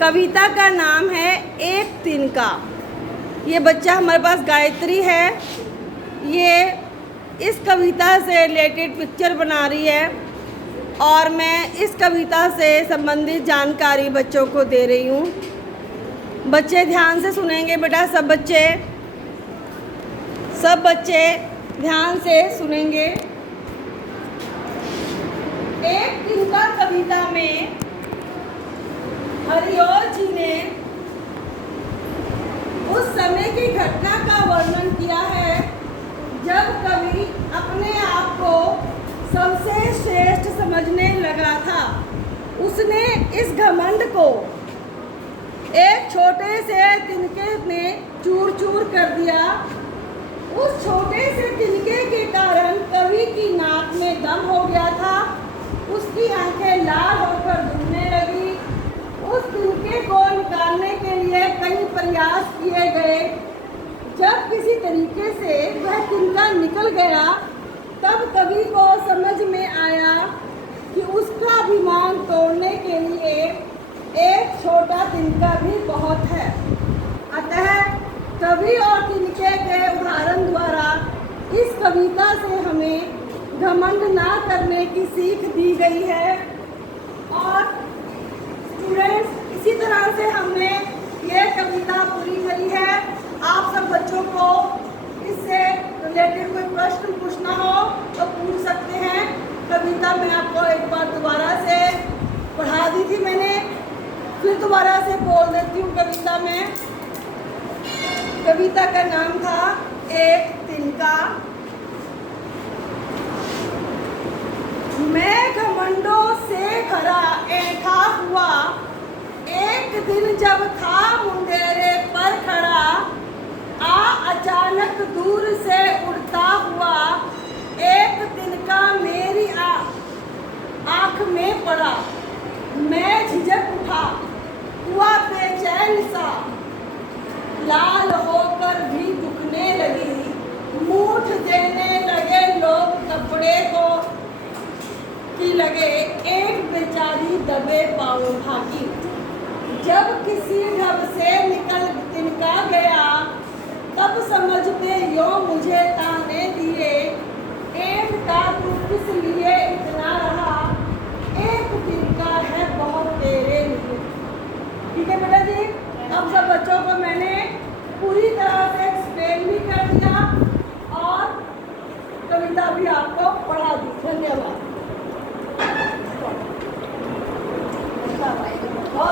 कविता का नाम है एक तिनका। ये बच्चा हमारे पास गायत्री है। ये इस कविता से रिलेटेड पिक्चर बना रही है और मैं इस कविता से संबंधित जानकारी बच्चों को दे रही हूँ। बच्चे ध्यान से सुनेंगे बेटा, सब बच्चे ध्यान से सुनेंगे। एक तिनका कविता में हरिओल जी ने उस समय की घटना का वर्णन किया है जब कवि अपने आप को सबसे श्रेष्ठ समझने लगा था। उसने इस घमंड को एक छोटे से तिनके ने चूर चूर कर दिया। उस छोटे से तिनके के कारण कवि की नाक में दम हो गया था। उसकी आंखें लाल होकर झूमने लगी। उस तिनके को निकालने के लिए कई प्रयास किए गए। जब किसी तरीके से वह तिनका निकल गया तब कवि को समझ में आया कि उसका अभिमान तोड़ने के लिए एक छोटा तिनका भी बहुत है। अतः कवि और तिनके के उदाहरण द्वारा इस कविता से हमें घमंड ना करने की सीख दी गई है। और स्टूडेंट्स, इसी तरह से हमने ये कविता पूरी करी है। आप सब बच्चों को इससे रिलेटेड कोई प्रश्न पूछना हो तो पूछ सकते हैं। कविता मैं आपको एक बार दोबारा से पढ़ा दी थी मैंने, फिर दोबारा से बोल देती हूँ। कविता का नाम था एक तिनका। मैं घमंडों से भरा ऐंठा हुआ, एक दिन जब था मुंडेरे पर खड़ा, अचानक दूर से उड़ता हुआ एक तिनका मेरी आँख में पड़ा। मैं झिझक उठा, हुआ बेचैन सा, लाल होकर भी दुखने लगी। मूठ देने लगे लोग कपड़े को की लगे, एक बेचारी दबे पाँव भागी। जब किसी ढब से निकल तिनका गया तब समझ में यो मुझे ताने दिए। एक का तू किस लिए इतना रहा, एक तिनका है